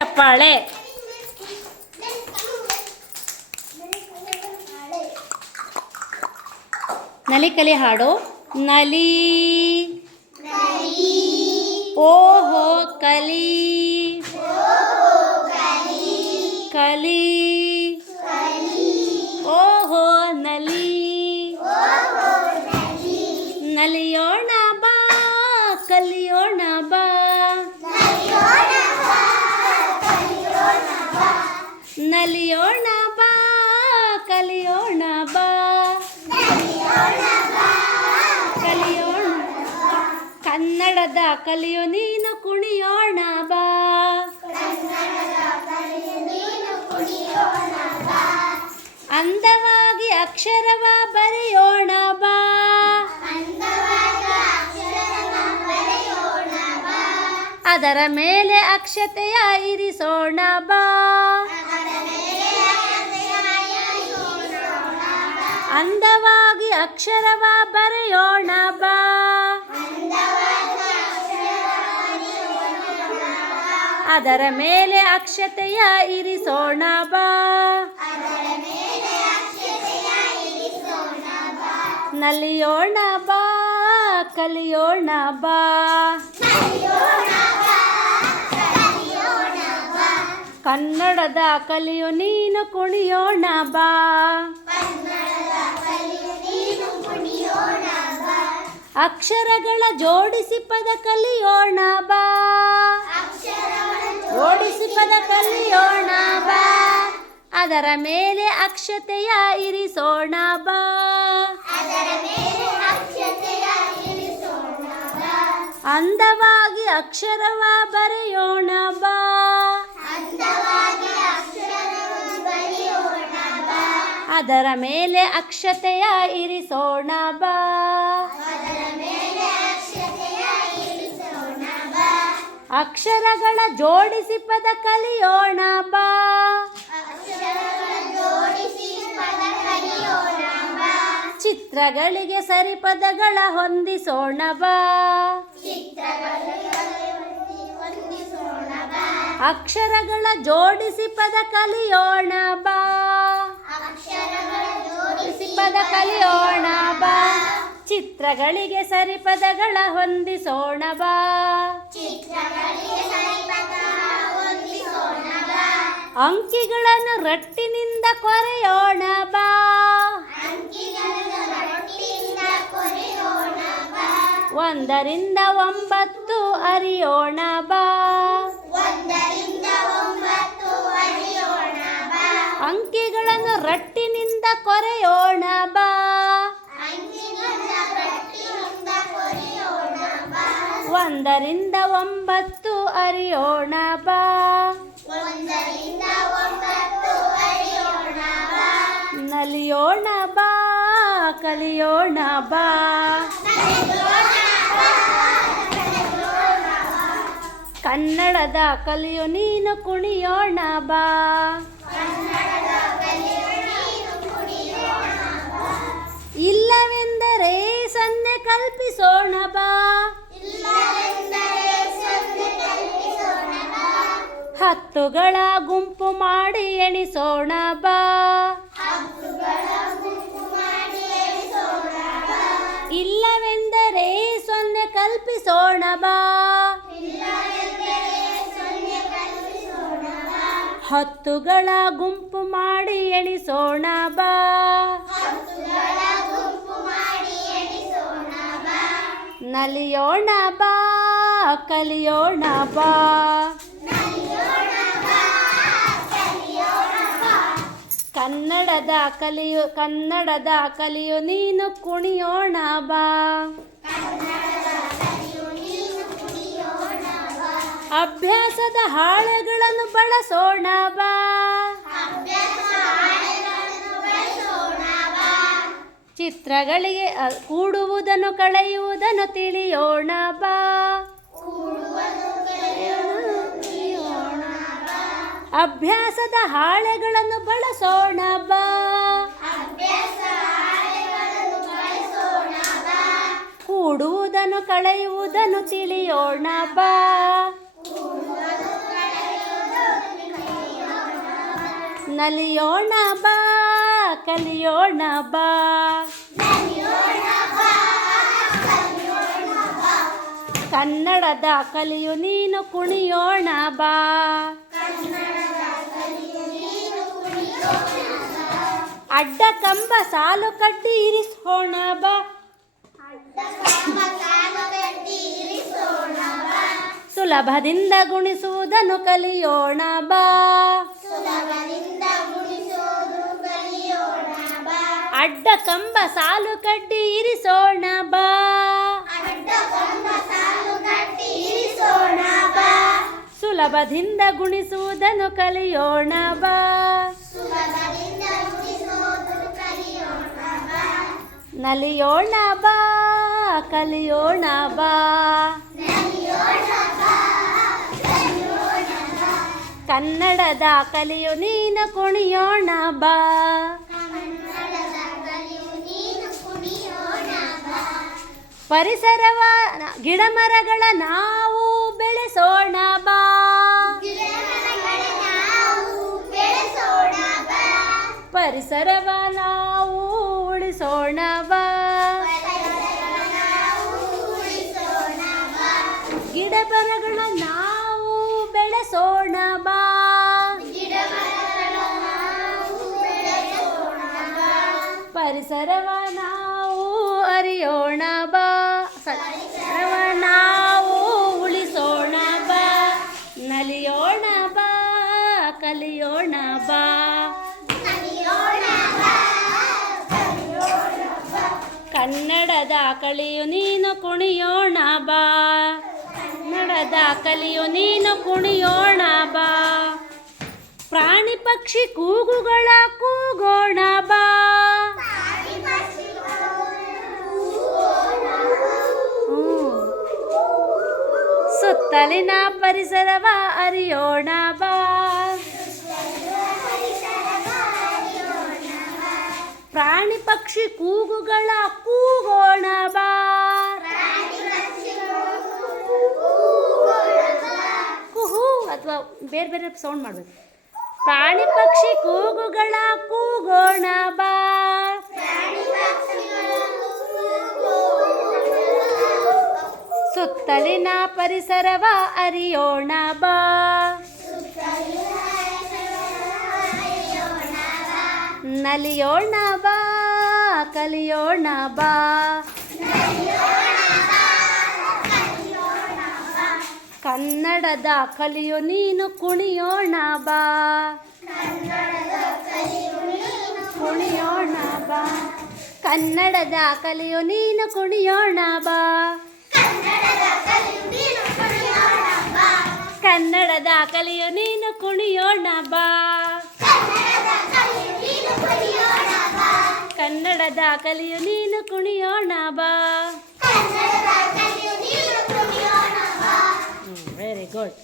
ಚಪ್ಪಾಳೆ. ನಲಿ ಕಲಿ ಹಾಡು. ನಲಿ ಓಹೋ ಕಲಿ ಕಲಿ ಓಹೋ ನಲಿ ನಲಿಯೋಣ ಬಾ ಕಲಿಯೋಣ ಬಾ ನಲಿಯೋಣ ಬಾ ಕಲಿಯೋಣ ಬಾ ಕಲಿಯೋಣ ಕನ್ನಡದ ಕಲಿಯು ನೀನು ಕುಣಿಯೋಣ ಬಾ ಅಂದವಾಗಿ ಅಕ್ಷರವ ಬರೆಯೋಣ ಬಾ ಅದರ ಮೇಲೆ ಅಕ್ಷತೆಯ ಇರಿಸೋಣ ಬಾ ಅಂದವಾಗಿ ಅಕ್ಷರವ ಬರೆಯೋಣ ಬಾ ಅದರ ಮೇಲೆ ಅಕ್ಷತೆಯ ಇರಿಸೋಣ ಬಾ ನಲಿಯೋಣ ಬಾ ಕಲಿಯೋಣ ಬಾ ಕನ್ನಡದ ಕಲಿಯು ನೀನು ಕುಣಿಯೋಣ ಬಾ ಅಕ್ಷರಗಳ ಜೋಡಿಸಿ ಪದ ಕಲಿಯೋಣ ಬಾ ಜೋಡಿಸಿ ಪದ ಕಲಿಯೋಣ ಬಾ ಅದರ ಮೇಲೆ ಅಕ್ಷತೆಯ ಇರಿಸೋಣ ಬಾ ಅಂದವಾಗಿ ಅಕ್ಷರವ ಬರೆಯೋಣ ಬಾ ಅದರ ಮೇಲೆ ಅಕ್ಷತೆಯ ಇರಿಸೋಣ ಬಾ ಅಕ್ಷರಗಳ ಜೋಡಿಸಿ ಪದ ಕಲಿಯೋಣ ಬಾ ಚಿತ್ರಗಳಿಗೆ ಸರಿ ಪದಗಳ ಹೊಂದಿಸೋಣ ಬಾ ಅಕ್ಷರಗಳ ಜೋಡಿಸಿ ಪದ ಕಲಿಯೋಣ ಬಾ ಪದ ಕಲಿಯೋಣ ಬಾ ಚಿತ್ರಗಳಿಗೆ ಸರಿ ಪದಗಳ ಹೊಂದಿಸೋಣ ಬಾ ಅಂಕಿಗಳನ್ನು ರಟ್ಟಿನಿಂದ ಕೊರೆಯೋಣ ಬಾ ಒಂದರಿಂದ 9 ಅರಿಯೋಣ ಬಾ ಅಂಕಿಗಳನ್ನು ರಟ್ಟಿನಿಂದ ಕೊರೆಯೋಣ ಬಾ ಒಂದರಿಂದ 9 ಅರಿಯೋಣ ಬಾ ನಲಿಯೋಣ ಬಾ ಕಲಿಯೋಣ ಬಾ ಕನ್ನಡದ ಕಲಿಯು ನೀನು ಕುಣಿಯೋಣ ಬಾ ಇಲ್ಲವೆಂದರೆ ಸನ್ನೆ ಕಲ್ಪಿಸೋಣ ಬಾ ಹತ್ತುಗಳ ಗುಂಪು ಮಾಡಿ ಎಣಿಸೋಣ ಬಾ ಇಲ್ಲವೆಂದರೆ ಸೊನ್ನೆ ಕಲ್ಪಿಸೋಣ ಬಾ ಹತ್ತುಗಳ ಗುಂಪು ಮಾಡಿ ಎಣಿಸೋಣ ಬಾ ನಲಿಯೋಣ ಬಾ ಕಲಿಯೋಣ ಬಾ ಕನ್ನಡದ ಕಲಿಯು ನೀನು ಕುಣಿಯೋಣ ಬಾ ಅಭ್ಯಾಸದ ಹಾಳೆಗಳನ್ನು ಬಳಸೋಣ ಬಾ ಚಿತ್ರಗಳಿಗೆ ಕೂಡುವುದನ್ನು ಕಳೆಯುವುದನ್ನು ತಿಳಿಯೋಣ ಬಾ ಅಭ್ಯಾಸದ ಹಾಳೆಗಳನ್ನು ಬಳಸೋಣ ಬಾ ಕೂಡುವುದನ್ನು ಕಳೆಯುವುದನ್ನು ತಿಳಿಯೋಣ ಬಾ ನಲಿಯೋಣ ಬಾ ಕಲಿಯೋಣ ಬಾ ಕನ್ನಡದ ಕಲಿಯು ನೀನು ಕುಣಿಯೋಣ ಬಾ ಅಡ್ಡ ಕಂಬ ಸಾಲು ಕಟ್ಟಿ ಇರಿಸೋಣ ಬಾ ಸುಲಭದಿಂದ ಗುಣಿಸುವುದನ್ನು ಕಲಿಯೋಣ ಬಾ ಅಡ್ಡ ಕಂಬ ಸಾಲು ಕಟ್ಟಿ ಇರಿಸೋಣ ಬಾ ಸುಲಭದಿಂದ ಗುಣಿಸುವುದನ್ನು ಕಲಿಯೋಣ ಬಾ ನಲಿಯೋಣ ಬಾ ಕಲಿಯೋಣ ಬಾ ಕನ್ನಡದ ಕಲಿಯು ನೀನು ಕುಣಿಯೋಣ ಬಾ ಪರಿಸರವ ಗಿಡ ಮರಗಳ ನಾವು ಬೆಳೆಸೋಣ ಬಾ ಪರಿಸರವ ನಾವು ಉಳಿಸೋಣ ಬಾ ಗಿಡ ಮರಗಳ ನಾವು ಬೆಳೆಸೋಣ ಬಾ ಪರಿಸರವ ನಾವು ಅರಿಯೋಣ ಬಾ ಪರಿಸರವ ನಾವು ಉಳಿಸೋಣ ಬಾ ನಲಿಯೋಣ ಬಾ ಕಲಿಯೋಣ ಬಾ ಕನ್ನಡದ ಕಲಿಯು ನೀನು ಕುಣಿಯೋಣ ಬಾ ಕನ್ನಡದ ಕಲಿಯು ನೀನು ಕುಣಿಯೋಣ ಬಾ ಪ್ರಾಣಿ ಪಕ್ಷಿ ಕೂಗುಗಳ ಕೂಗೋಣ ಬಾ ಸುತ್ತಲಿನ ಪರಿಸರವ ಅರಿಯೋಣ ಬಾ ಪ್ರಾಣಿ ಪಕ್ಷಿ ಕೂಗುಗಳ ಕೂಗೋಣ ಬಾ ಕುಹು ಅಥವಾ ಬೇರೆ ಬೇರೆ ಸೌಂಡ್ ಮಾಡಬೇಕು ಪ್ರಾಣಿ ಪಕ್ಷಿ ಕೂಗುಗಳ ಕೂಗೋಣ ಬಾ ಸುತ್ತಲಿನ ಪರಿಸರವ ಅರಿಯೋಣ ಬಾ ನಲಿಯೋಣ ಬಾ ಕಲಿಯೋಣ ಬಾ ಕನ್ನಡದ ಕಲಿಯು ನೀನು ಕುಣಿಯೋಣ ಬಾ ಕುಣಿಯೋಣ ಬಾ ಕನ್ನಡದ ಕಲಿಯು ನೀನು ಕುಣಿಯೋಣ ಬಾ ಕನ್ನಡದ ಕಲಿಯು ನೀನು ಕುಣಿಯೋಣ ಬಾ ಕನ್ನಡದ ಕಲಿಯು ನೀನು ಕುಣಿಯೋಣ ಬಾ ವೆರಿ ಗುಡ್.